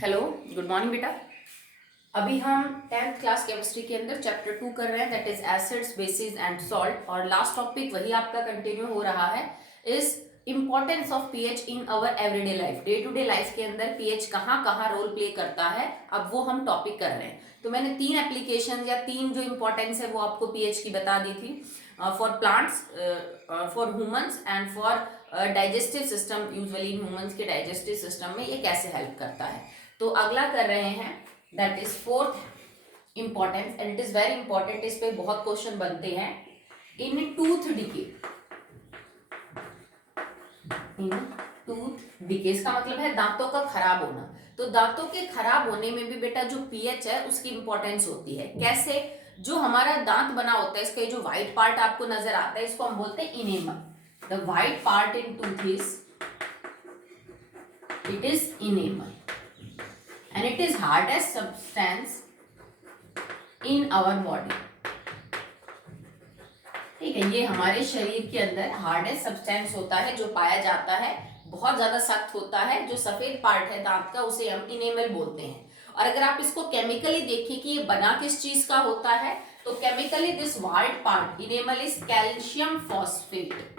Hello, good morning बेटा। अभी हम 10th क्लास केमिस्ट्री के अंदर चैप्टर 2 कर रहे हैं, that is acids bases and salt. और लास्ट टॉपिक वही आपका कंटिन्यू हो रहा है, is importance of pH in our everyday life. Day to day life के अंदर पीएच कहाँ कहाँ रोल प्ले करता है, अब वो हम टॉपिक कर रहे हैं। तो मैंने 3 एप्लीकेशन या 3 जो इंपॉर्टेंस है वो आपको पीएच की बता दी थी, for plants, for humans and for digestive system. Usually humans के डाइजेस्टिव सिस्टम में ये कैसे हेल्प करता है। तो अगला कर रहे हैं, that is fourth importance and it is very important. इस पे बहुत क्वेश्चन बनते हैं। इन टूथ डिके, इन टूथ डिके इसका मतलब है दांतों का खराब होना। तो दांतों के खराब होने में भी बेटा जो पीएच है उसकी इंपॉर्टेंस होती है। कैसे? जो हमारा दांत बना होता है, इसका जो व्हाइट पार्ट आपको नजर आता है इसको हम बोलते हैं enamel. The white part in tooth is, it is enamel and it is hardest substance in our body। ठीक है, ये हमारे शरीर के अंदर हार्डेस्ट सब्सटेंस होता है जो पाया जाता है, बहुत ज्यादा सख्त होता है। जो सफेद पार्ट है दांत का उसे हम इनेमल बोलते हैं। और अगर आप इसको केमिकली देखिए कि ये बना किस चीज का होता है, तो chemically this white part enamel is calcium phosphate.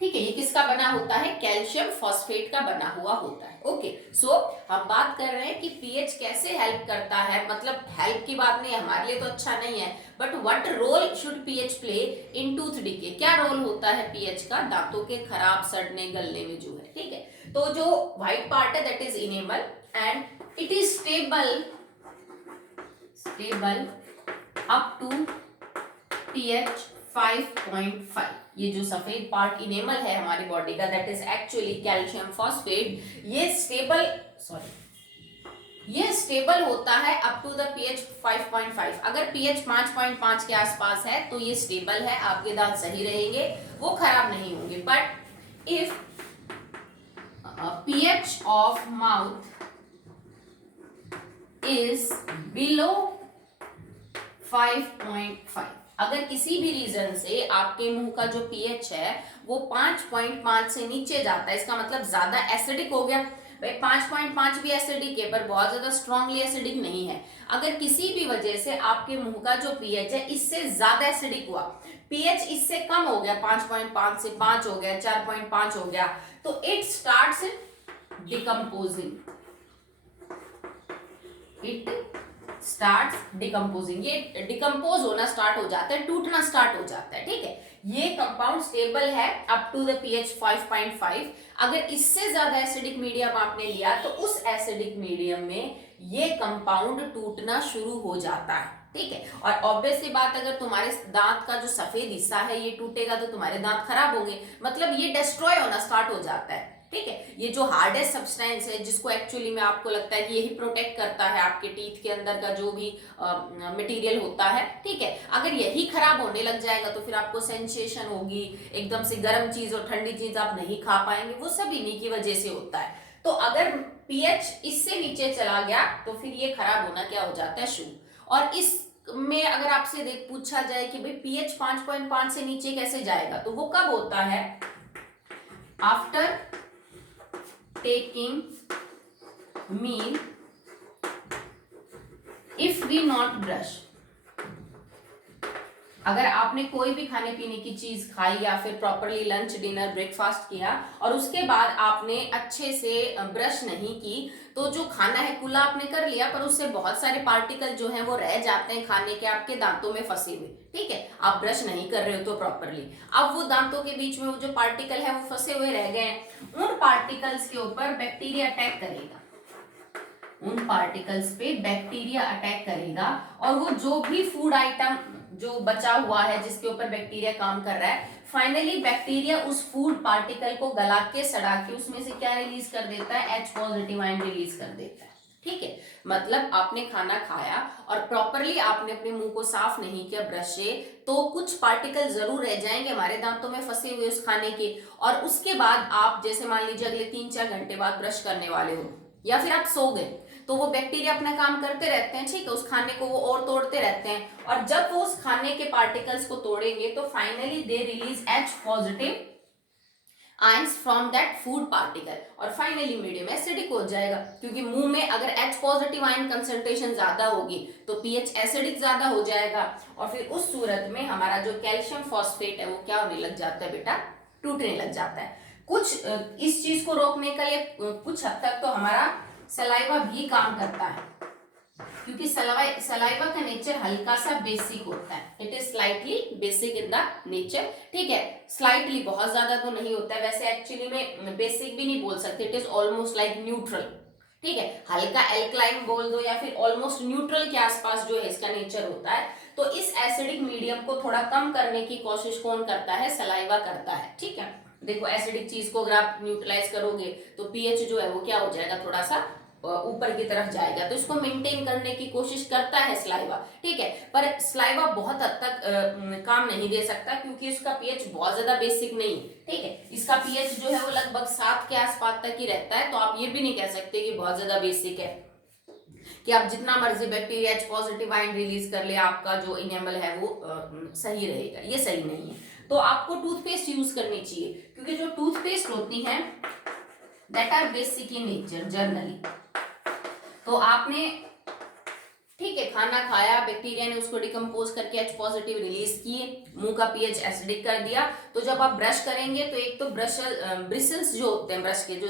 ठीक है, ये किसका बना होता है? कैल्शियम फॉस्फेट का बना हुआ होता है। ओके, सो हम बात कर रहे हैं कि पीएच कैसे हेल्प करता है। मतलब हेल्प की बात नहीं, हमारे लिए तो अच्छा नहीं है, but what role should pH play in tooth decay. क्या रोल होता है पीएच का दांतों के खराब सड़ने गलने में जो है। ठीक है, तो जो व्हाइट पार्ट है that is enamel and it is stable up to pH 5.5। ये जो सफेद पार्ट इनेमल है हमारी बॉडी का, that is actually calcium phosphate. ये स्टेबल होता है अप टू द pH 5.5। अगर pH 5.5 के आसपास है तो ये स्टेबल है, आपके दांत सही रहेंगे, वो खराब नहीं होंगे। But if pH of mouth is below 5.5, अगर किसी भी रीजन से आपके मुंह का जो पीएच है वो 5.5 से नीचे जाता है, इसका मतलब ज्यादा एसिडिक हो गया। भाई 5.5 भी एसिडिक है पर बहुत ज्यादा स्ट्रांगली एसिडिक नहीं है। अगर किसी भी वजह से आपके मुंह का जो पीएच है इससे ज्यादा एसिडिक हुआ, पीएच इससे कम हो गया, 5.5 से 5 हो गया, 4.5 हो गया, तो इट स्टार्ट्स डिकम्पोजिंग। ये डिकम्पोज होना स्टार्ट हो जाता है, टूटना स्टार्ट हो जाता है। ठीक है, ये कंपाउंड स्टेबल है अप टू द pH 5.5। अगर इससे ज्यादा एसिडिक मीडियम आपने लिया तो उस एसिडिक मीडियम में ये कंपाउंड टूटना शुरू हो जाता है। ठीक है, और ऑब्वियसली बात, अगर तुम्हारे दांत का जो सफेद हिस्सा है ये टूटेगा तो तुम्हारे दांत खराब होंगे, मतलब ये डिस्ट्रॉय होना स्टार्ट हो जाता है। ठीक है, ये जो हार्डेस्ट सब्सटेंस है जिसको एक्चुअली में आपको लगता है कि यही प्रोटेक्ट करता है आपके टीथ के अंदर का जो भी मटेरियल होता है। ठीक है, अगर यही खराब होने लग जाएगा तो फिर आपको सेंसेशन होगी, एकदम से गर्म चीज और ठंडी चीज आप नहीं खा पाएंगे, वो सब इन्हीं की वजह से होता है। तो अगर पीएच इससे नीचे चला गया तो फिर ये खराब होना क्या हो जाता है, शुरू। और इस में अगर आपसे पूछा जाए कि भाई पीएच 5.5 से नीचे कैसे जाएगा, तो वो कब होता है? After taking meal if we not brush। अगर आपने कोई भी खाने पीने की चीज खाई या फिर प्रॉपरली लंच डिनर ब्रेकफास्ट किया और उसके बाद आपने अच्छे से ब्रश नहीं की, तो जो खाना है कुला आपने कर लिया पर उससे बहुत सारे पार्टिकल जो हैं वो रह जाते हैं खाने के आपके दांतों में फंसे हुए। ठीक है, आप ब्रश नहीं कर रहे हो तो प्रॉपरली, अब वो दांतों के बीच में वो जो पार्टिकल है वो फंसे हुए रह गए हैं। उन पार्टिकल्स के ऊपर बैक्टीरिया अटैक करेगा, उन पार्टिकल्स पे बैक्टीरिया अटैक करेगा और वो जो भी फूड आइटम जो बचा हुआ है जिसके ऊपर बैक्टीरिया काम कर रहा है, फाइनली बैक्टीरिया उस फूड पार्टिकल को गला के सड़ा के उसमें से क्या रिलीज कर देता है? H पॉजिटिव आयन रिलीज कर देता है। ठीक है, मतलब आपने खाना खाया और प्रॉपरली आपने अपने मुंह को साफ नहीं किया ब्रश से, तो कुछ पार्टिकल जरूर रह जाएंगे हमारे दांतों में फंसे हुए उस खाने के। और उसके बाद आप जैसे मान लीजिए अगले 3-4 घंटे बाद ब्रश करने वाले हो या फिर आप सो गए, तो वो बैक्टीरिया अपना काम करते रहते हैं। ठीक है, उस खाने को वो और तोड़ते रहते हैं और जब वो उस खाने के पार्टिकल्स को तोड़ेंगे तो finally they release H positive ions from that food particle, और फाइनली मीडियम एसिडिक हो जाएगा, क्योंकि मुंह में अगर H पॉजिटिव आयन कंसंट्रेशन ज्यादा होगी तो पीएच एसिडिक ज्यादा हो जाएगा, और फिर उस सूरत में हमारा जो कैल्शियम फॉस्फेट है वो क्या होने लग जाता है बेटा, टूटने लग जाता है। कुछ इस चीज को रोकने के लिए कुछ हद तक तो हमारा सलाइवा भी काम करता है, क्योंकि सलाइवा का नेचर हल्का सा बेसिक होता है, it is slightly basic in the nature, ठीक है। स्लाइटली बहुत ज्यादा तो नहीं होता है, वैसे एक्चुअली में बेसिक भी नहीं बोल सकते, it is almost like neutral, ठीक है। हल्का एल्कलाइन बोल दो या फिर ऑलमोस्ट न्यूट्रल के आसपास जो है इसका नेचर होता है। तो इस एसिडिक मीडियम को थोड़ा कम करने की कोशिश कौन करता है, सलाइवा करता है, ठीक है। देखो एसिडिक चीज को अगर आप न्यूट्रलाइज करोगे तो पीएच जो है वो क्या हो जाएगा, थोड़ा सा ऊपर की तरफ जाएगा, तो इसको मेंटेन करने की कोशिश करता है स्लाइवा, ठीक है। पर स्लाइवा बहुत हद तक काम नहीं दे सकता, क्योंकि इसका पीएच बहुत ज्यादा बेसिक नहीं, ठीक है। इसका पीएच जो है वो लगभग 7 के आसपास तक ही रहता है, तो आप ये भी नहीं कह सकते कि बहुत ज्यादा बेसिक है, कि आप जितना मर्जी bacteria H positive ion release कर ले, आपका जो इनेमल है वो सही रहेगा, ये सही नहीं है। तो आपको टूथपेस्ट यूज करनी चाहिए, क्योंकि जो टूथपेस्ट होती है that are basic in nature generally. तो आपने ठीक है खाना खाया, बैक्टीरिया ने उसको डिकम्पोज करके H पॉजिटिव रिलीज किए, मुंह का पीएच एसिडिक कर दिया, तो जब आप ब्रश करेंगे तो एक तो ब्रिसल्स जो होते हैं ब्रश के, जो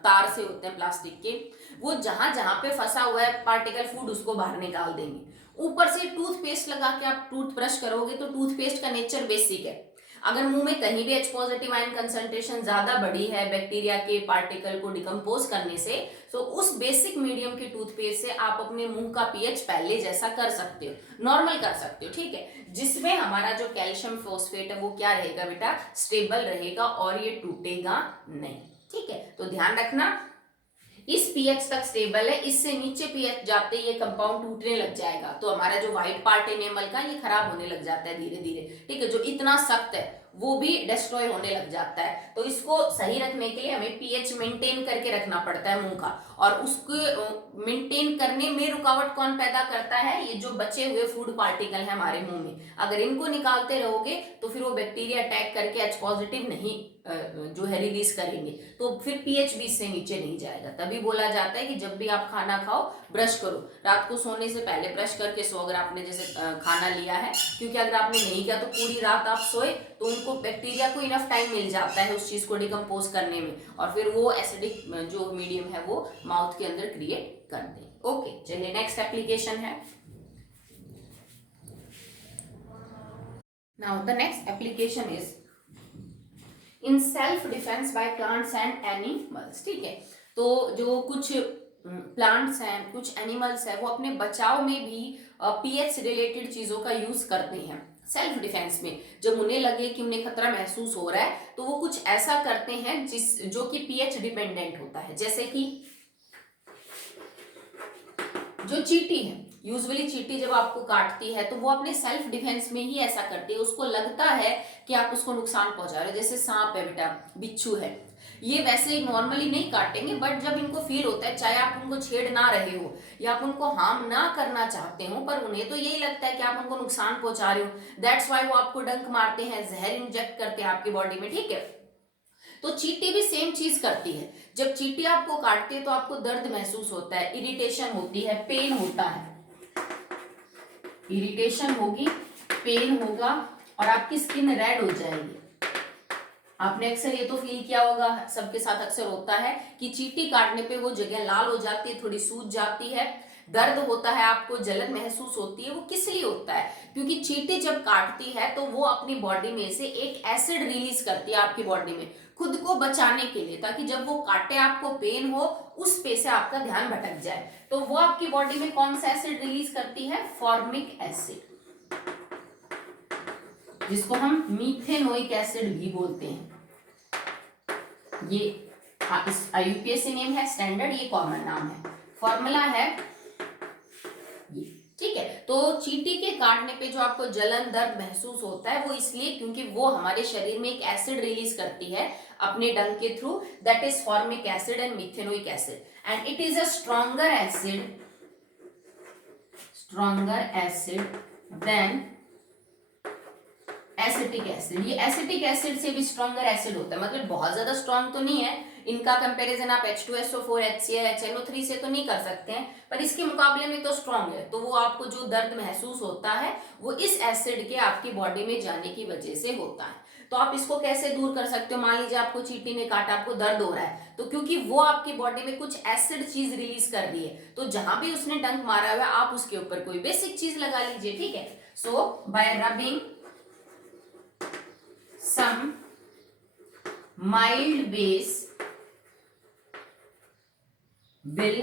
तार से होते हैं प्लास्टिक के, वो जहां जहां पे फंसा हुआ है पार्टिकल फूड उसको बाहर निकाल देंगे। ऊपर से टूथपेस्ट लगा के आप टूथ ब्रश करोगे तो टूथपेस्ट का नेचर बेसिक है, अगर मुंह में कहीं भी H पॉजिटिव आयन कंसंट्रेशन ज्यादा बढ़ी है बैक्टीरिया के पार्टिकल को डिकम्पोज करने से, तो उस बेसिक मीडियम की टूथपेस्ट से आप अपने मुंह का पीएच पहले जैसा कर सकते हो, नॉर्मल कर सकते हो, ठीक है। जिसमें हमारा जो कैल्शियम फॉस्फेट है वो क्या रहेगा बेटा, स्टेबल रहेगा और ये टूटेगा नहीं, ठीक है। तो ध्यान रखना इस पीएच तक स्टेबल है, इससे नीचे पीएच जाते ही ये कंपाउंड टूटने लग जाएगा, तो हमारा जो व्हाइट पार्ट एनिमल का ये खराब होने लग जाता है धीरे धीरे, ठीक है। जो इतना सख्त है वो भी डिस्ट्रॉय होने लग जाता है, तो इसको सही रखने के लिए हमें पीएच मेंटेन करके रखना पड़ता है मुंह का, और उसको मेंटेन करने में रुकावट कौन पैदा करता है, ये जो बचे हुए फूड पार्टिकल है हमारे मुंह में, अगर इनको निकालते रहोगे तो फिर वो बैक्टीरिया अटैक करके H पॉजिटिव नहीं जो है रिलीज करेंगे, तो फिर पीएच भी इससे नीचे नहीं जाएगा। तभी बोला जाता है कि जब भी आप खाना खाओ ब्रश करो, रात को सोने से पहले ब्रश करके सो, अगर आपने जैसे खाना लिया है, क्योंकि अगर आपने नहीं किया तो पूरी रात आप सोए तो उनको बैक्टीरिया को इनफ टाइम मिल जाता है उस चीज को डिकम्पोज करने में, और फिर वो एसिडिक जो मीडियम है वो माउथ के अंदर क्रिएट कर दें। ओके चलिए नेक्स्ट एप्लीकेशन है, now the next application is in self defence by plants and animals, ठीक है। तो जो कुछ प्लांट्स हैं, कुछ एनिमल्स हैं, वो अपने बचाव में भी पीएच से रिलेटेड चीजों का यूज करते हैं सेल्फ डिफेंस में। जब उन्हें लगे कि उन्हें खतरा महसूस हो रहा है तो वो कुछ ऐसा करते हैं जो कि पीएच डिपेंडेंट होता है, जैसे कि जो चींटी है, यूजुअली चींटी जब आपको काटती है तो वो अपने सेल्फ डिफेंस में ही ऐसा करती है, उसको लगता है कि आप उसको नुकसान पहुंचा रहे हो, जैसे सांप है बेटा, बिच्छू है, ये वैसे नॉर्मली नहीं काटेंगे, बट जब इनको फील होता है, चाहे आप उनको छेड़ ना रहे हो या आप उनको हार्म ना करना चाहते हो, पर उन्हें तो यही लगता है कि आप उनको नुकसान पहुंचा रहे हो, दैट्स वाई वो आपको डंक मारते हैं, जहर इंजेक्ट करते हैं आपकी बॉडी में, ठीक है। तो चींटी भी सेम चीज करती है, जब चींटी आपको काटती है तो आपको दर्द महसूस होता है, इरिटेशन होती है, पेन होता है, इरिटेशन होगी, पेन होगा और आपकी स्किन रेड हो जाएगी। आपने अक्सर ये तो फील किया होगा, सबके साथ अक्सर होता है कि चींटी काटने पे वो जगह लाल हो जाती है, थोड़ी सूज जाती है, दर्द होता है, आपको जलन महसूस होती है। वो किस लिए होता है, क्योंकि चींटी जब काटती है तो वो अपनी बॉडी में से एक एसिड रिलीज करती है आपकी बॉडी में खुद को बचाने के लिए, ताकि जब वो काटे आपको पेन हो उस पे से आपका ध्यान भटक जाए। तो वो आपकी बॉडी में कौन सा एसिड रिलीज करती है, फॉर्मिक एसिड, जिसको हम मीथेनोइक एसिड भी बोलते हैं। ये इस IUPAC नेम है, स्टैंडर्ड ये कॉमन नाम है, फॉर्मूला है ये, ठीक है। तो चींटी के काटने पे जो आपको जलन दर्द महसूस होता है वो इसलिए क्योंकि वो हमारे शरीर में एक एसिड रिलीज करती है अपने डंक के through, that is formic acid and methanoic acid, and it is a stronger acid than acetic acid, ये एसिटिक एसिड से भी स्ट्रॉन्गर एसिड होता है, मतलब बहुत ज्यादा स्ट्रॉन्ग तो नहीं है, इनका कंपैरिजन आप H2SO4 HCl HNO3 से तो नहीं कर सकते हैं, पर इसके मुकाबले में तो स्ट्रॉन्ग है। तो वो आपको जो दर्द महसूस होता है वो इस एसिड के आपकी बॉडी में जाने की वजह से होता है। तो आप इसको कैसे दूर कर सकते हो? मान लीजिए आपको चींटी ने काटा, आपको दर्द हो रहा है, तो क्योंकि वो आपकी बॉडी में कुछ एसिड चीज रिलीज कर रही है, तो जहां भी उसने डंक मारा हुआ है आप उसके ऊपर कोई बेसिक चीज लगा लीजिए, ठीक है। So by rubbing some mild base will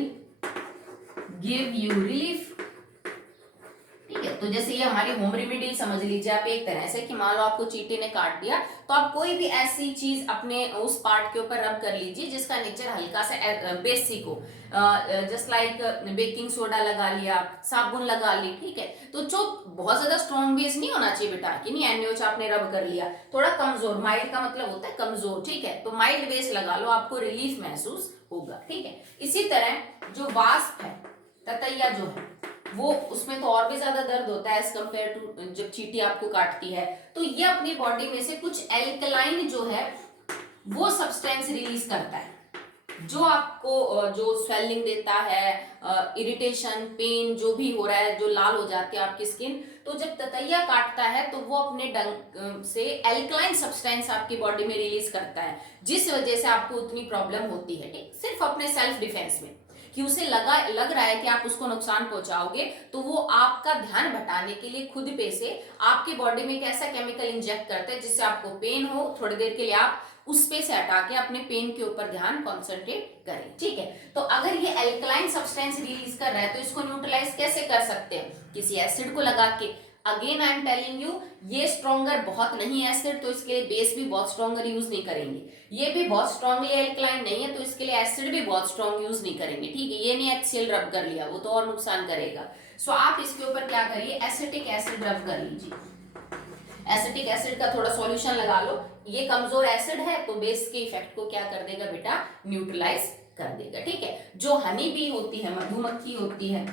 give you relief, ठीक है। तो जैसे ये हमारी होम रेमेडी समझ लीजिए आप एक तरह से, कि मान लो आपको चींटी ने काट दिया, तो आप कोई भी ऐसी चीज अपने उस पार्ट के ऊपर रब कर लीजिए जिसका नेचर हल्का सा बेसिक हो, जस्ट लाइक बेकिंग सोडा लगा लिया, साबुन लगा ली, ठीक है। तो जो बहुत ज्यादा स्ट्रॉन्ग बेस नहीं होना चाहिए बेटा, कि नहीं एनओएच आपने रब कर लिया, थोड़ा कमजोर, माइल्ड का मतलब होता है कमजोर, ठीक है। तो माइल्ड बेस लगा लो, आपको रिलीफ महसूस होगा, ठीक है। इसी तरह जो वास्प है, ततैया जो है, वो उसमें तो और भी ज्यादा दर्द होता है एज कम्पेयर टू जब चींटी आपको काटती है। तो ये अपनी बॉडी में से कुछ एल्कलाइन जो है वो सब्सटेंस रिलीज करता है, जो आपको जो स्वेलिंग देता है, इरिटेशन, पेन जो भी हो रहा है, जो लाल हो जाती है आपकी स्किन, तो जब ततैया काटता है तो वो अपने डंक से एल्कलाइन सब्सटेंस आपकी बॉडी में रिलीज करता है, जिस वजह से आपको उतनी प्रॉब्लम होती है, ठीक, सिर्फ अपने सेल्फ डिफेंस में, कि उसे लग रहा है कि आप उसको नुकसान पहुंचाओगे, तो वो आपका ध्यान भटाने के लिए खुद पे से आपकी बॉडी में एक ऐसा केमिकल इंजेक्ट करता है जिससे आपको पेन हो, थोड़ी देर के लिए आप उस पे से हटा के अपने पेन के ऊपर ध्यान कॉन्सेंट्रेट करें, ठीक है। तो अगर ये एल्कलाइन सब्सटेंस रिलीज कर रहा है तो इसको न्यूट्रलाइज कैसे कर सकते हैं? किसी एसिड को लगा के। Again I am telling you, ये स्ट्रॉन्गर बहुत नहीं है एसिड, तो इसके लिए बेस भी बहुत स्ट्रॉन्गर यूज नहीं करेंगे। ये भी बहुत स्ट्रॉन्गली एल्कलाइन नहीं है, तो इसके लिए एसिड भी बहुत स्ट्रॉन्ग यूज नहीं करेंगे, ठीक है। ये नहीं HCl रब कर लिया, वो तो और नुकसान करेगा। सो आप इसके ऊपर क्या करिए, एसिटिक एसिड रब कर लीजिए। एसिटिक एसिड का थोड़ा सॉल्यूशन लगा लो, ये कमजोर एसिड है तो बेस के इफेक्ट को क्या कर देगा बेटा, न्यूट्रलाइज कर देगा, ठीक है। जो हनी बी होती है, मधुमक्खी होती है,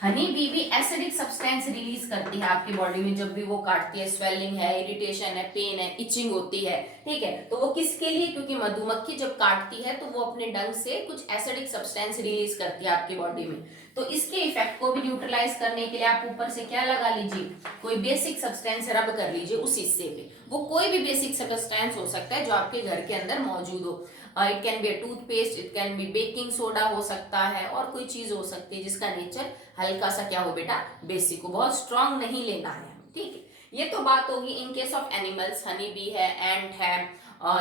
हनी बी भी एसिडिक सब्सटेंस रिलीज करती है आपकी बॉडी में जब भी वो काटती है, स्वेलिंग है, इरिटेशन है, पेन है, इचिंग होती है, ठीक है। तो वो किसके लिए? क्योंकि मधुमक्खी जब काटती है तो वो अपने डंक से कुछ एसिडिक सब्सटेंस रिलीज करती है आपकी बॉडी में, तो इसके इफेक्ट को भी न्यूट्रलाइज करने के लिए आप ऊपर से क्या लगा लीजिए, कोई बेसिक सब्सटेंस रब कर लीजिए उस हिस्से पे। वो कोई भी बेसिक सब्सटेंस हो सकता है जो आपके घर के अंदर मौजूद हो, it can be toothpaste, it can be baking soda हो सकता है, और कोई चीज हो सकती है जिसका नेचर हल्का सा क्या हो बेटा, बेसिक हो, बहुत स्ट्रॉन्ग नहीं लेना है, ठीक है। ये तो बात होगी in case of animals, honey bee है, एंट है,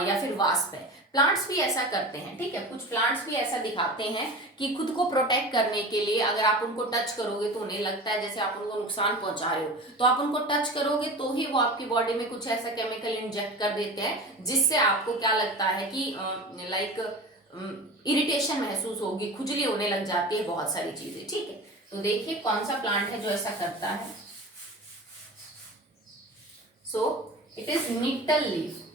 या फिर वास्प है। प्लांट्स भी ऐसा करते हैं, ठीक है। कुछ प्लांट्स भी ऐसा दिखाते हैं कि खुद को प्रोटेक्ट करने के लिए अगर आप उनको टच करोगे तो उन्हें लगता है जैसे आप उनको नुकसान पहुंचा रहे हो, तो आप उनको टच करोगे तो ही वो आपकी बॉडी में कुछ ऐसा केमिकल इंजेक्ट कर देते हैं जिससे आपको क्या लगता है कि लाइक इरिटेशन महसूस होगी, खुजली होने लग जाती है, बहुत सारी चीजें, ठीक है। तो देखिए कौन सा प्लांट है जो ऐसा करता है। So it is nettle leaf.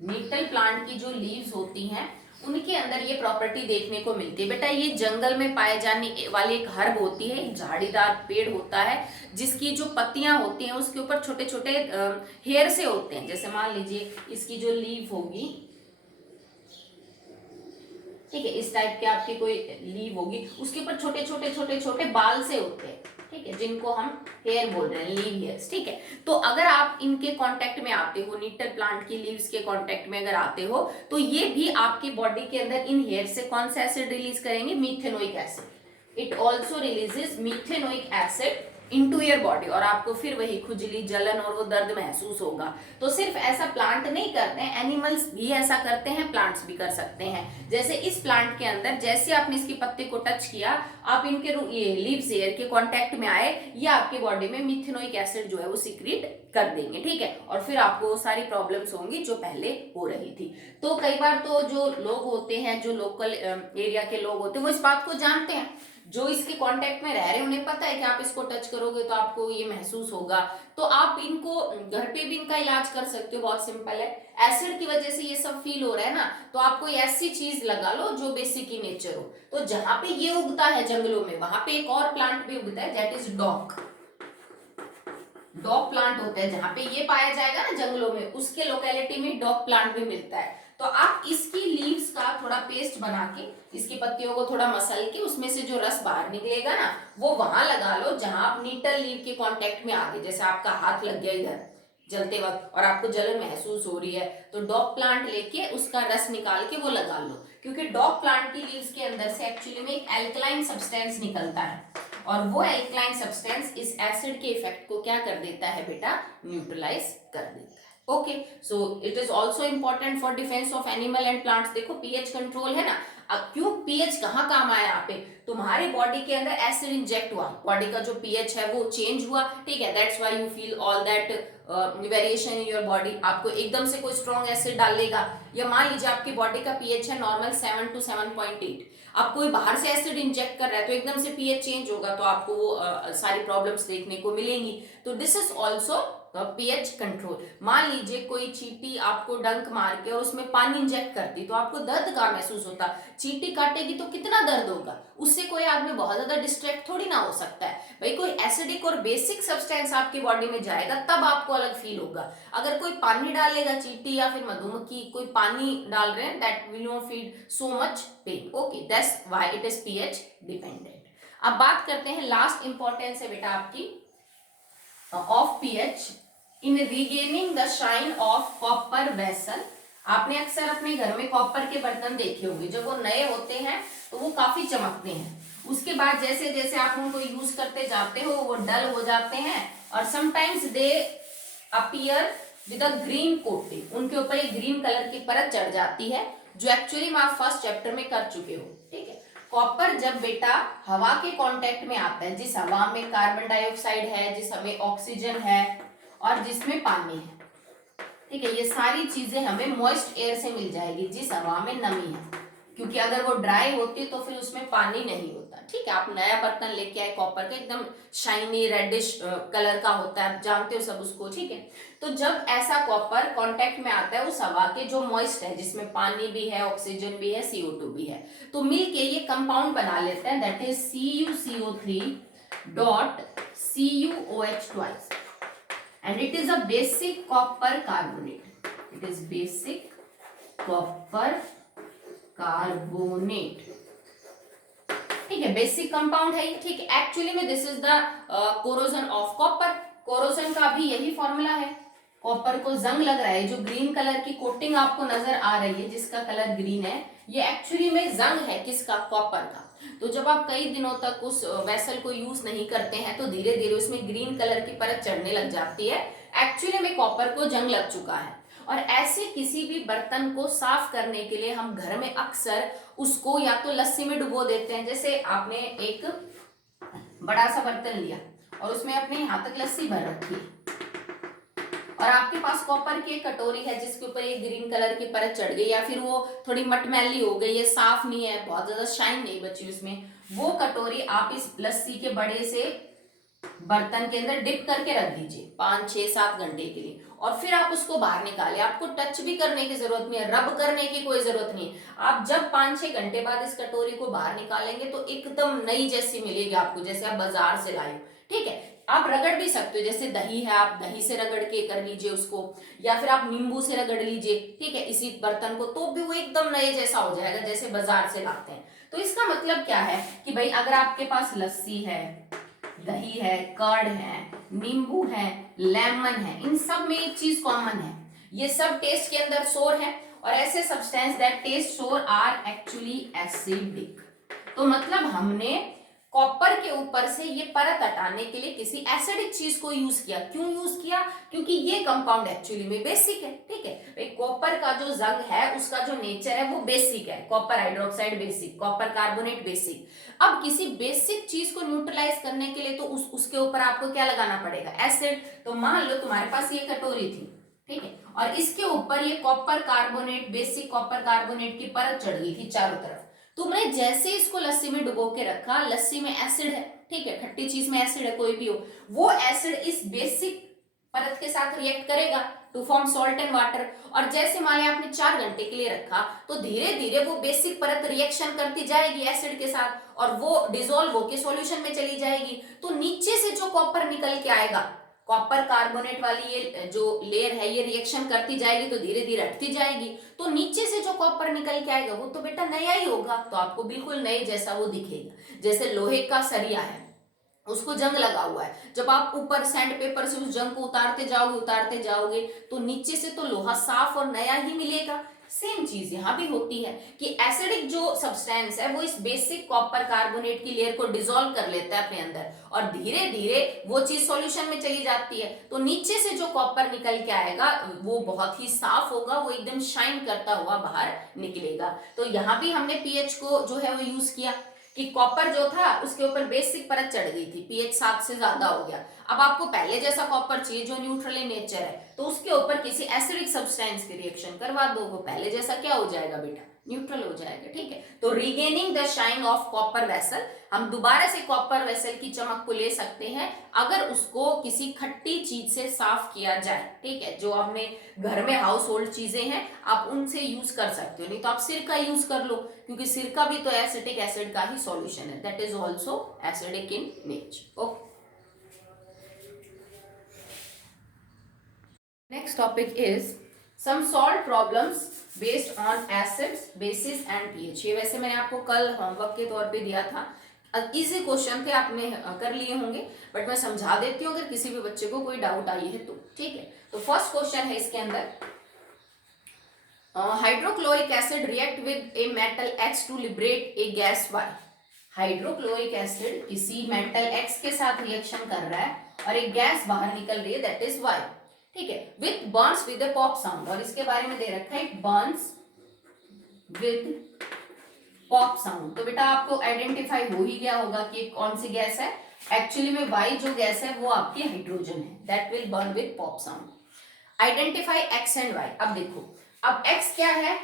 Nettle plant की जो लीव्स होती हैं उनके अंदर ये प्रॉपर्टी देखने को मिलती है बेटा। ये जंगल में पाए जाने वाली एक हर्ब होती है, एक झाड़ीदार पेड़ होता है जिसकी जो पत्तियां होती हैं उसके ऊपर छोटे छोटे हेयर से होते हैं। जैसे मान लीजिए इसकी जो लीव होगी, ठीक है, इस टाइप के आपकी कोई लीव होगी, उसके ऊपर छोटे छोटे छोटे छोटे बाल से होते हैं, ठीक है, जिनको हम हेयर बोल रहे हैं, लीव हेयर्स, ठीक है। तो अगर आप इनके कांटेक्ट में आते हो, नीटल प्लांट की लीव्स के कांटेक्ट में अगर आते हो, तो ये भी आपकी बॉडी के अंदर इन हेयर से कौन सा एसिड रिलीज करेंगे, methanoic acid. It also releases methanoic acid into your body, और आपको फिर वही खुजली, जलन और वो दर्द महसूस होगा। तो सिर्फ ऐसा प्लांट नहीं करते हैं, एनिमल्स भी ऐसा करते हैं, प्लांट्स भी कर सकते हैं। जैसे इस प्लांट के अंदर जैसे आपने इसकी पत्ती को टच किया, आप इनके ये लीव्स एयर के कांटेक्ट में आए, ये आपके बॉडी में मिथेनोइक एसिड जो है वो सीक्रेट कर देंगे, ठीक है। और फिर आपको सारी प्रॉब्लम्स होंगी जो पहले हो रही थी। तो कई बार तो जो लोग होते हैं, जो लोकल एरिया के लोग होते हैं, वो इस बात को जानते हैं, जो इसके कांटेक्ट में रह रहे हैं उन्हें पता है कि आप इसको टच करोगे तो आपको ये महसूस होगा। तो आप इनको घर पे भी इनका इलाज कर सकते हो, बहुत सिंपल है। एसिड की वजह से ये सब फील हो रहा है ना, तो आप कोई ऐसी चीज लगा लो जो बेसिक ही नेचर हो। तो जहां पे ये उगता है जंगलों में, वहां पे एक और प्लांट भी उगता है, that is dock. Dog plant होता है, जहां पे ये पाया जाएगा ना जंगलों में, उसके लोकेलिटी में डॉग प्लांट भी मिलता है। तो आप इसकी लीव्स का थोड़ा पेस्ट बना के, इसकी पत्तियों को थोड़ा मसल के, उसमें से जो रस बाहर निकलेगा ना, वो वहां लगा लो जहां आप नीटल लीव के कांटेक्ट में आ गए। जैसे आपका हाथ लग गया इधर जलते वक्त और आपको जलन महसूस हो रही है, तो डॉग प्लांट लेके उसका रस निकाल के वो लगा लो, क्योंकि डॉग प्लांट की लीव्स के अंदर से एक्चुअली में एक एल्कलाइन सब्सटेंस निकलता है, और वो एल्कलाइन सब्सटेंस इस एसिड के इफेक्ट को क्या कर देता है बेटा, न्यूट्रलाइज कर देता है। Okay, so it is also important for defence of animal and plants. देखो पीएच कंट्रोल है ना, अब क्यों पीएच कहाँ काम आया यहाँ पे, तुम्हारे बॉडी के अंदर एसिड इंजेक्ट हुआ, बॉडी का जो पीएच है वो चेंज हुआ, ठीक है, that's why you feel all that variation in your body. आपको एकदम से कोई स्ट्रॉन्ग एसिड डालेगा, या मान लीजिए आपकी बॉडी का पीएच है नॉर्मल 7 to 7.8, अब कोई बाहर से एसिड इंजेक्ट कर रहा है तो एकदम से पीएच चेंज होगा, तो आपको वो सारी प्रॉब्लम्स देखने को मिलेंगी। तो this is also pH control. मान लीजिए कोई चींटी आपको डंक मार के और उसमें पानी इंजेक्ट करती, तो आपको दर्द का महसूस होता, चींटी काटेगी तो कितना दर्द होगा, उससे कोई आदमी बहुत ज्यादा डिस्ट्रैक्ट थोड़ी ना हो सकता है भाई। कोई एसिडिक और बेसिक सब्सटेंस आपकी बॉडी में जाएगा तब आपको अलग फील होगा। अगर कोई पानी डालेगा, चींटी या फिर मधुमक्खी कोई पानी डाल रहे हैं, that will not feel so much pain. Okay, that's why it is pH dependent. अब बात करते हैं लास्ट इंपॉर्टेंस है बेटा आपकी of pH in regaining the shine of copper vessel. आपने अक्सर अपने घर में कॉपर के बर्तन देखे होंगे, जब वो नए होते हैं तो वो काफी चमकते हैं, उसके बाद जैसे जैसे आप उनको यूज करते जाते हो वो डल हो जाते हैं, और sometimes they appear with a green coating, उनके ऊपर एक ग्रीन कलर की परत चढ़ जाती है, जो एक्चुअली में आप फर्स्ट चैप्टर में कर चुके हो, ठीक है। कॉपर जब बेटा हवा के कांटेक्ट में आता है, जिस हवा में कार्बन डाइऑक्साइड है, जिस हमें ऑक्सीजन है और जिसमें पानी है, ठीक है, ये सारी चीजें हमें मॉइस्ट एयर से मिल जाएगी, जिस हवा में नमी है, क्योंकि अगर वो ड्राई होती तो फिर उसमें पानी नहीं होता, ठीक है। आप नया बर्तन लेके आए कॉपर का, एकदम शाइनी रेडिश कलर का होता है, आप जानते हो सब उसको, ठीक है। तो जब ऐसा कॉपर कांटेक्ट में आता है उस हवा के जो मॉइस्ट है, जिसमें पानी भी है, ऑक्सीजन भी है, CO2 भी है, तो मिलके ये कंपाउंड बना लेते हैं, that is CuCO3 dot CuOH twice, and it is a basic copper carbonate. It is basic copper carbonate. ठीक है, बेसिक कंपाउंड है ये, ठीक है। एक्चुअली में this is the corrosion of copper, corrosion का भी यही फॉर्मूला है। कॉपर को जंग लग रहा है, जो ग्रीन कलर की कोटिंग आपको नजर आ रही है, जिसका कलर ग्रीन है, ये एक्चुअली में जंग है किसका, कॉपर का। तो जब आप कई दिनों तक उस वेसल को यूज नहीं करते हैं तो धीरे धीरे उसमें ग्रीन कलर की परत चढ़ने लग जाती है, एक्चुअली में कॉपर को जंग लग चुका है। और ऐसे किसी भी बर्तन को साफ करने के लिए हम घर में अक्सर उसको या तो लस्सी में डुबो देते हैं, जैसे आपने एक बड़ा सा बर्तन लिया और उसमें अपने यहाँ तक लस्सी भर रखी, और आपके पास कॉपर की एक कटोरी है जिसके ऊपर ये ग्रीन कलर की परत चढ़ गई, या फिर वो थोड़ी मटमैली हो गई, ये साफ नहीं है, बहुत ज्यादा शाइन नहीं बची उसमें, वो कटोरी आप इस लस्सी के बड़े से बर्तन के अंदर डिप करके रख दीजिए 5, 6, 7 घंटे के लिए, और फिर आप उसको बाहर निकालिए। आपको टच भी करने की जरूरत नहीं है, रब करने की कोई जरूरत नहीं है। आप जब 5-6 घंटे बाद इस कटोरी को बाहर निकालेंगे तो एकदम नई जैसी मिलेगी आपको, जैसे आप बाजार से लाए, ठीक है। आप रगड़ भी सकते हो, जैसे दही है, आप दही से रगड़ के कर लीजिए उसको, या फिर आप नींबू से रगड़ लीजिए, ठीक है, इसी बर्तन को, तो भी वो एकदम नए जैसा हो जाएगा, जैसे बाजार से लाते हैं। तो इसका मतलब क्या है कि भाई अगर आपके पास लस्सी है, दही है, कर्ड है, नींबू है, लेमन है, इन सब में एक चीज कॉमन है, ये सब टेस्ट के अंदर सोर है, और ऐसे सब्सटेंस दैट टेस्ट सोर आर एक्चुअली एसिडिक। तो मतलब हमने कॉपर के ऊपर से ये परत हटाने के लिए किसी एसिडिक चीज को यूज किया। क्यों यूज किया? क्योंकि ये कंपाउंड एक्चुअली में बेसिक है, ठीक है। कॉपर का जो जंग है उसका जो नेचर है वो बेसिक है, copper hydroxide basic, copper carbonate basic. अब किसी बेसिक चीज को न्यूट्रलाइज करने के लिए तो उसके ऊपर आपको क्या लगाना पड़ेगा? एसिड। तो मान लो तुम्हारे पास ये कटोरी थी, ठीक है, और इसके ऊपर ये copper carbonate, basic copper carbonate की परत चढ़ गई थी चारों तरफ। तुमने जैसे इसको लस्सी में डुबो के रखा, लस्सी में एसिड है, ठीक है, खट्टी चीज में एसिड है, कोई भी हो, वो एसिड इस बेसिक परत के साथ रिएक्ट करेगा to form salt and water. और जैसे मान लिया आपने 4 घंटे के लिए रखा, तो धीरे धीरे वो बेसिक परत रिएक्शन करती जाएगी एसिड के साथ, और वो डिसॉल्व होके सॉल्यूशन में चली जाएगी। तो नीचे से जो कॉपर निकल के आएगा कॉपर कार्बोनेट वाली ये जो लेयर है ये रिएक्शन करती जाएगी तो धीरे धीरे हटती जाएगी, तो नीचे से जो कॉपर निकल के आएगा वो तो बेटा नया ही होगा, तो आपको बिल्कुल नए जैसा वो दिखेगा। जैसे लोहे का सरिया है, उसको जंग लगा हुआ है, जब आप ऊपर सैंड पेपर से उस जंग को उतारते जाओगे तो नीचे से तो लोहा साफ और नया ही मिलेगा। सेम चीज यहां भी होती है कि एसिडिक जो सब्सटेंस है वो इस बेसिक कॉपर कार्बोनेट की लेयर को डिसॉल्व कर लेता है अपने अंदर, और धीरे धीरे वो चीज सॉल्यूशन में चली जाती है, तो नीचे से जो कॉपर निकल के आएगा वो बहुत ही साफ होगा, वो एकदम शाइन करता हुआ बाहर निकलेगा। तो यहाँ भी हमने पीएच को जो है वो यूज किया कि कॉपर जो था उसके ऊपर बेसिक परत चढ़ गई थी, पीएच 7 से ज्यादा हो गया। अब आपको पहले जैसा कॉपर चाहिए जो न्यूट्रल इन नेचर है, तो उसके ऊपर किसी एसिडिक सब्सटेंस की रिएक्शन करवा दो, वो पहले जैसा क्या हो जाएगा बेटा, न्यूट्रल हो जाएगा। ठीक है, तो regaining the shine of copper vessel, हम दोबारा से कॉपर वेसल की चमक को ले सकते हैं अगर उसको किसी खट्टी चीज से साफ किया जाए। ठीक है, जो हमने घर में हाउस होल्ड चीजें हैं आप उनसे यूज कर सकते हो, नहीं तो आप सिरका यूज कर लो, क्योंकि सिरका भी तो एसिटिक एसिड का ही सॉल्यूशन है, that is also acidic in nature. Okay, next topic is some solved problems based on acids, bases and pH। ये वैसे मैंने आपको कल होमवर्क के तौर पे दिया था, इजी क्वेश्चन थे, आपने कर लिए होंगे, बट मैं समझा देती हूँ अगर किसी भी बच्चे को कोई डाउट आई है तो। ठीक है, तो फर्स्ट क्वेश्चन है इसके अंदर, hydrochloric acid react with a metal X to liberate a gas Y। Hydrochloric acid किसी मेटल X के साथ रिएक्शन कर रहा है और एक गैस बाहर निकल रही है, दैट इज Y। ठीक है, with Burns with a pop sound, और इसके बारे में दे रखा है बर्न्स विद पॉप साउंड। तो बेटा आपको आइडेंटिफाई हो ही गया होगा कि कौन सी गैस है, एक्चुअली में वाई जो गैस है वो आपकी हाइड्रोजन है, that will burn with pop sound. Identify X and Y. अब देखो, अब एक्स क्या है,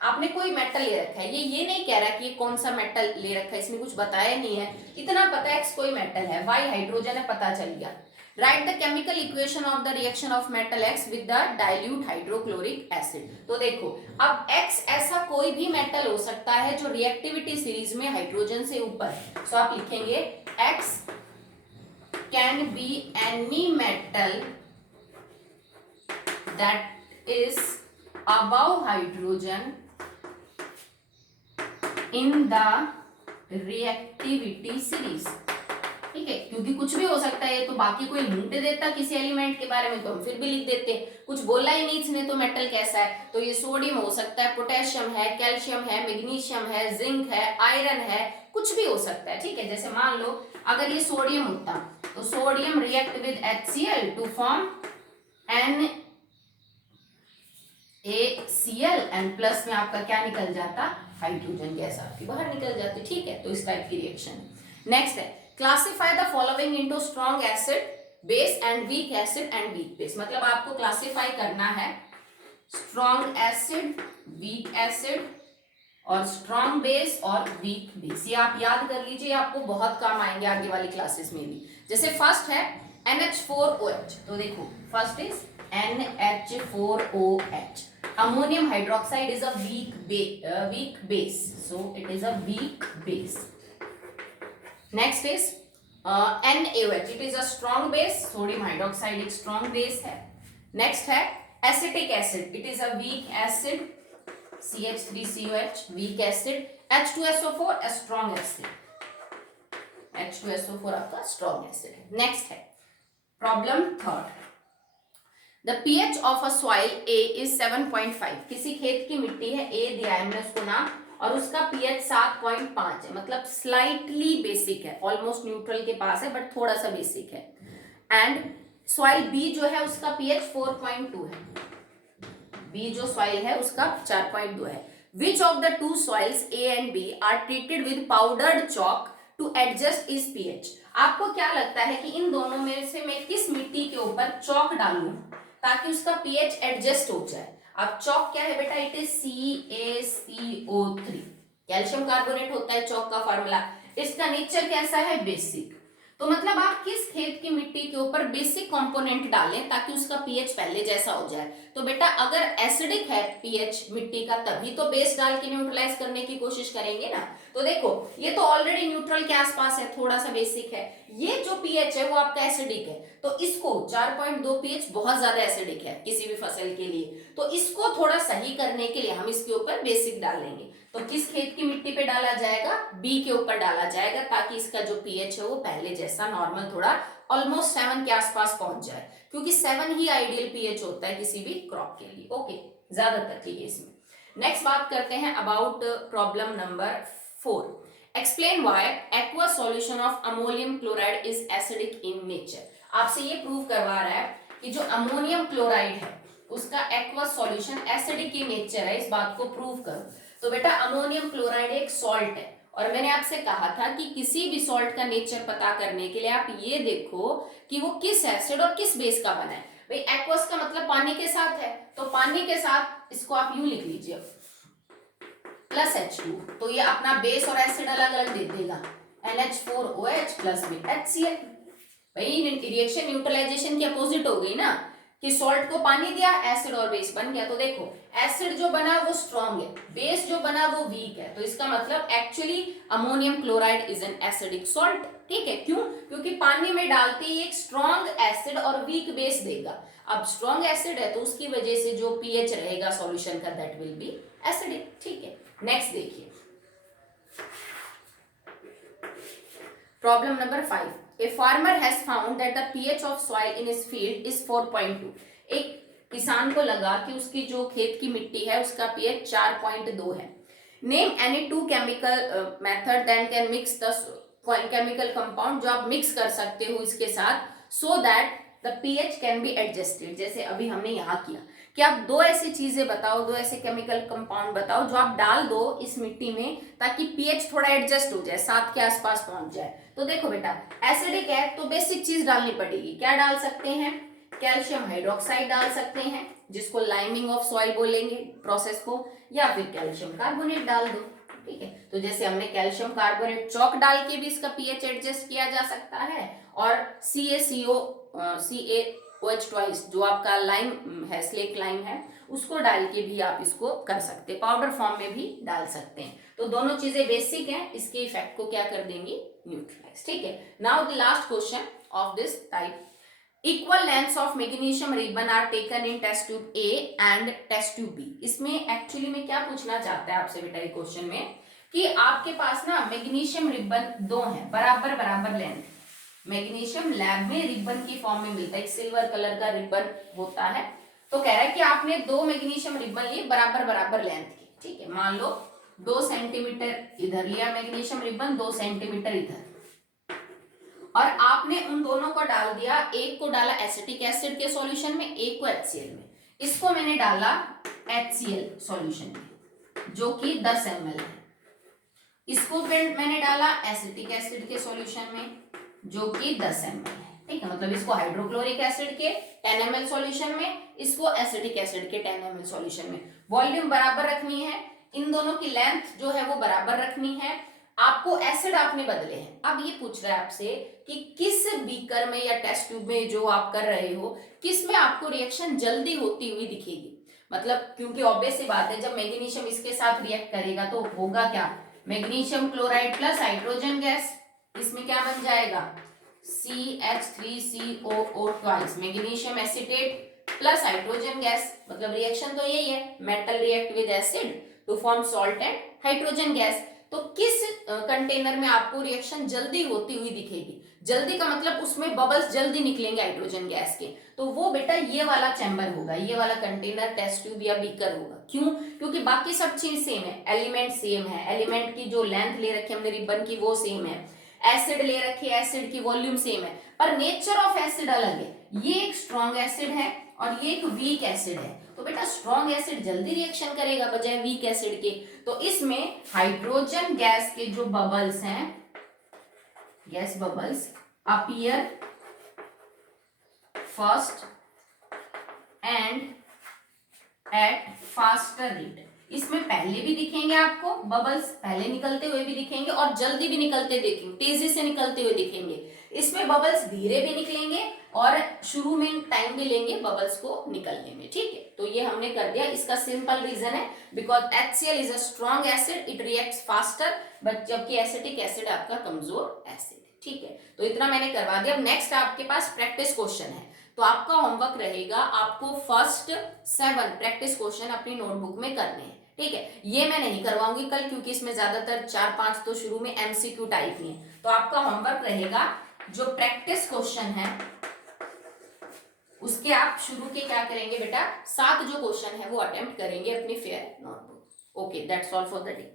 आपने कोई मेटल ले रखा है, ये नहीं कह रहा कि ये कौन सा मेटल ले रखा है, इसमें कुछ बताया नहीं है, इतना पता है एक्स कोई मेटल है, वाई हाइड्रोजन है, पता चल गया। Right the chemical equation of the reaction of metal x with the dilute hydrochloric acid. तो देखो, अब एक्स ऐसा कोई भी मेटल हो सकता है जो रिएक्टिविटी सीरीज में हाइड्रोजन से ऊपर है, सो आप लिखेंगे x can be any metal that is above hydrogen in the reactivity series। ठीक है, क्योंकि कुछ भी हो सकता है, तो बाकी कोई हिंट देता किसी एलिमेंट के बारे में तो हम फिर भी लिख देते, कुछ बोला ही नहीं इसने तो मेटल कैसा है, तो ये सोडियम हो सकता है, पोटेशियम है, कैल्शियम है, मैग्नीशियम है, जिंक है, आयरन है, कुछ भी हो सकता है। ठीक है, जैसे मान लो अगर ये सोडियम होता तो sodium react with HCl to form NaCl and plus में आपका क्या निकल जाता, हाइड्रोजन गैस आपकी बाहर निकल जाती। ठीक है, तो इस टाइप की रिएक्शन। नेक्स्ट है, classify the following into strong acid, base and weak acid and weak base. मतलब आपको क्लासिफाई करना है स्ट्रॉन्ग एसिड, वीक एसिड और स्ट्रॉन्ग बेस और वीक बेस। ये आप याद कर लीजिए, आपको बहुत काम आएंगे आगे वाली क्लासेस में भी। जैसे फर्स्ट है NH4OH, तो देखो first is NH4OH। Ammonium hydroxide is a weak base, so it is a weak base. Next is NaOH, it is a strong base, sodium hydroxide एक strong base है। Next है acetic acid, it is a weak acid, CH3COH weak acid। H2SO4 a strong acid, H2SO4 आपका strong acid है। Next है problem third, the pH of a soil A is 7.5। किसी खेत की मिट्टी है, A दिया है हमने उसको नाम, और उसका pH 7.5 है, मतलब स्लाइटली बेसिक है, ऑलमोस्ट न्यूट्रल के पास है बट थोड़ा सा बेसिक है। एंड सॉइल B जो है उसका pH 4.2 है, B जो सॉइल है उसका 4.2 है। Which of the two soils A and B are treated with powdered chalk to adjust is pH। आपको क्या लगता है कि इन दोनों में से मैं किस मिट्टी के ऊपर चौक डालूं ताकि उसका pH एडजस्ट हो जाए। अब चौक क्या है बेटा, it is CaCO3, calcium carbonate होता है चौक का फार्मूला। इसका नेचर कैसा है, बेसिक, तो मतलब आप किस खेत की मिट्टी के ऊपर बेसिक कंपोनेंट डालें ताकि उसका पीएच पहले जैसा हो जाए। तो बेटा अगर एसिडिक है पीएच मिट्टी का, तभी तो बेस डाल के न्यूट्रलाइज करने की कोशिश करेंगे ना। तो देखो ये तो ऑलरेडी न्यूट्रल के आसपास है, थोड़ा सा बेसिक है। ये जो पीएच है वो आपका एसिडिक है, तो इसको 4.2 पीएच बहुत ज्यादा एसिडिक है किसी भी फसल के लिए, तो इसको थोड़ा सही करने के लिए हम इसके ऊपर बेसिक डालेंगे। तो किस खेत की मिट्टी पे डाला जाएगा, बी के ऊपर डाला जाएगा, ताकि इसका जो पीएच है वो पहले जैसा नॉर्मल थोड़ा ऑलमोस्ट 7 के आसपास पहुंच जाए, क्योंकि 7 ही आइडियल पीएच होता है किसी भी क्रॉप के लिए। ओके, ज्यादातर के केस में। नेक्स्ट बात करते हैं about problem number 4। Explain why aqua solution of ammonium chloride is acidic in nature. आपसे ये प्रूव करवा रहा है कि जो अमोनियम क्लोराइड है उसका aqua solution acidic in nature है, इस बात को प्रूव करो। तो बेटा अमोनियम क्लोराइड एक सॉल्ट है, और मैंने आपसे कहा था कि किसी भी सॉल्ट का नेचर पता करने के लिए आप ये देखो कि वो किस एसिड और किस बेस का बना है। भाई एक्वस का मतलब पानी के साथ है, तो पानी के साथ इसको आप यूं लिख लीजिए प्लस H2, तो ये अपना बेस और एसिड अलग अलग दे देगा, NH4OH प्लस में HCl। भाई रिएक्शन न्यूट्रलाइजेशन की अपोजिट हो गई ना, कि सॉल्ट को पानी दिया, एसिड और बेस बन गया। तो देखो एसिड जो बना वो स्ट्रॉन्ग है, बेस जो बना वो वीक है, तो इसका मतलब actually ammonium chloride is an acidic salt. ठीक है, क्यों? क्योंकि पानी में डालते ही एक स्ट्रॉन्ग एसिड और वीक बेस देगा। अब स्ट्रॉन्ग एसिड है तो उसकी वजह से जो पीएच रहेगा सॉल्यूशन का दैट विल बी एसिडिक। ठीक है, नेक्स्ट देखिए problem number 5। A farmer has found that the pH of soil in his field is 4.2। एक किसान को लगा कि उसकी जो खेत की मिट्टी है उसका pH 4.2 है। Name any two chemical method that can mix the chemical compound, जो आप मिक्स कर सकते हो इसके साथ, so that the pH can be adjusted। जैसे अभी हमने यहाँ किया कि आप दो ऐसी चीजें बताओ, दो ऐसे केमिकल कंपाउंड बताओ जो आप डाल दो इस मिट्टी में ताकि पीएच थोड़ा एडजस्ट हो जाए, 7 के आसपास पहुंच जाए। तो देखो बेटा एसिडिक है तो बेसिक चीज डालनी पड़ेगी। क्या डाल सकते हैं? कैल्शियम हाइड्रोक्साइड डाल सकते हैं, जिसको लाइमिंग ऑफ सॉइल बोलेंगे प्रोसेस को, या फिर कैल्शियम कार्बोनेट डाल दो। ठीक है, तो जैसे हमने कैल्शियम कार्बोनेट चौक डाल के भी इसका पीएच एडजस्ट किया जा सकता है, और CaOH ट्वाइस जो आपका लाइम है, स्लेक लाइम है, उसको डाल के भी आप इसको कर सकते हैं, पाउडर फॉर्म में भी डाल सकते हैं। तो दोनों चीजें बेसिक हैं, इसके इफेक्ट को क्या कर देंगी? न्यूट्रलाइज। ठीक है, now the last question of this type. Equal lengths of magnesium ribbon are taken in test tube A and test tube B. इसमें एक्चुअली में क्या पूछना चाहता है आपसे बेटा ये क्वेश्चन में, कि आपके पास ना मैग्नीशियम रिबन दो हैं, बराबर बराबर लेंथ। मैग्नीशियम लैब में रिबन की फॉर्म में मिलता है, एक सिल्वर कलर का रिबन होता है। तो कह रहा है कि आपने दो मैग्नीशियम रिबन लिए बराबर बराबर लेंथ के। ठीक है, मान लो 2 सेंटीमीटर इधर लिया मैग्नीशियम रिबन, 2 सेंटीमीटर इधर, और आपने उन दोनों को डाल दिया। एक को डाला एसिटिक एसिड के सॉल्यूशन में, एक को HCl में। इसको मैंने डाला HCl सॉल्यूशन में जो कि 10 ml है। इसको फिर मैंने डाला एसिटिक एसिड के सॉल्यूशन में जो कि 10 ml है। ठीक है, मतलब इसको हाइड्रोक्लोरिक एसिड के 10 ml सॉल्यूशन में, इसको एसिटिक एसिड के 10 ml सॉल्यूशन में। वॉल्यूम बराबर रखनी है, इन दोनों की लेंथ जो है वो बराबर रखनी है। आपको एसिड आपने बदले हैं। अब ये पूछ रहा है आपसे कि किस बीकर में या टेस्ट ट्यूब में जो आप कर रहे हो, किस में आपको रिएक्शन जल्दी होती हुई दिखेगी। मतलब क्योंकि ऑब्वियस सी बात है, जब मैग्नीशियम इसके साथ रिएक्ट करेगा तो होगा क्या? Magnesium chloride plus hydrogen gas, इसमें क्या बन जाएगा? CH3COO twice, magnesium acetate plus hydrogen gas. मतलब रिएक्शन तो यही है, metal react with acid to form salt and hydrogen gas. तो किस कंटेनर में आपको रिएक्शन जल्दी होती हुई दिखेगी? जल्दी का मतलब उसमें बबल्स जल्दी निकलेंगे हाइड्रोजन गैस के, तो वो बेटा ये वाला चैम्बर होगा, ये वाला कंटेनर टेस्ट ट्यूब या बीकर होगा। क्यों? क्योंकि बाकी सब चीज सेम है, एलिमेंट सेम है, एलिमेंट की जो लेंथ ले रखी है हमने रिबन की वो सेम है, एसिड ले रखी है, एसिड की वॉल्यूम सेम है, पर नेचर ऑफ एसिड अलग है। ये एक स्ट्रॉन्ग एसिड है और ये एक वीक एसिड है। तो बेटा स्ट्रॉन्ग एसिड जल्दी रिएक्शन करेगा बजाय वीक एसिड के। तो इसमें हाइड्रोजन गैस के जो बबल्स हैं, gas bubbles appear first and eight faster rate. इसमें पहले भी दिखेंगे आपको बबल्स, पहले निकलते हुए भी दिखेंगे और जल्दी भी निकलते दिखेंगे, तेजी से निकलते हुए दिखेंगे। इसमें बबल्स धीरे भी निकलेंगे और शुरू में टाइम भी लेंगे बबल्स को निकलने में, ठीक है। तो ये हमने कर दिया। इसका सिंपल रीजन है because HCl is a strong acid, it reacts faster, but जबकि एसिटिक एसिड आपका कमजोर एसिड है, ठीक है। तो इतना मैंने करवा दिया। अब नेक्स्ट आपके पास प्रैक्टिस क्वेश्चन है, तो आपका होमवर्क रहेगा, आपको फर्स्ट 7 प्रैक्टिस क्वेश्चन अपनी नोटबुक में करने हैं, ठीक है। ये मैं नहीं करवाऊंगी कल क्योंकि इसमें ज्यादातर 4-5 तो शुरू में MCQ टाइप ही है। तो आपका होमवर्क रहेगा जो प्रैक्टिस क्वेश्चन है उसके आप शुरू के क्या करेंगे बेटा, 7 जो क्वेश्चन है वो अटेम्प्ट करेंगे अपनी fair notebook. Okay, that's all for the day.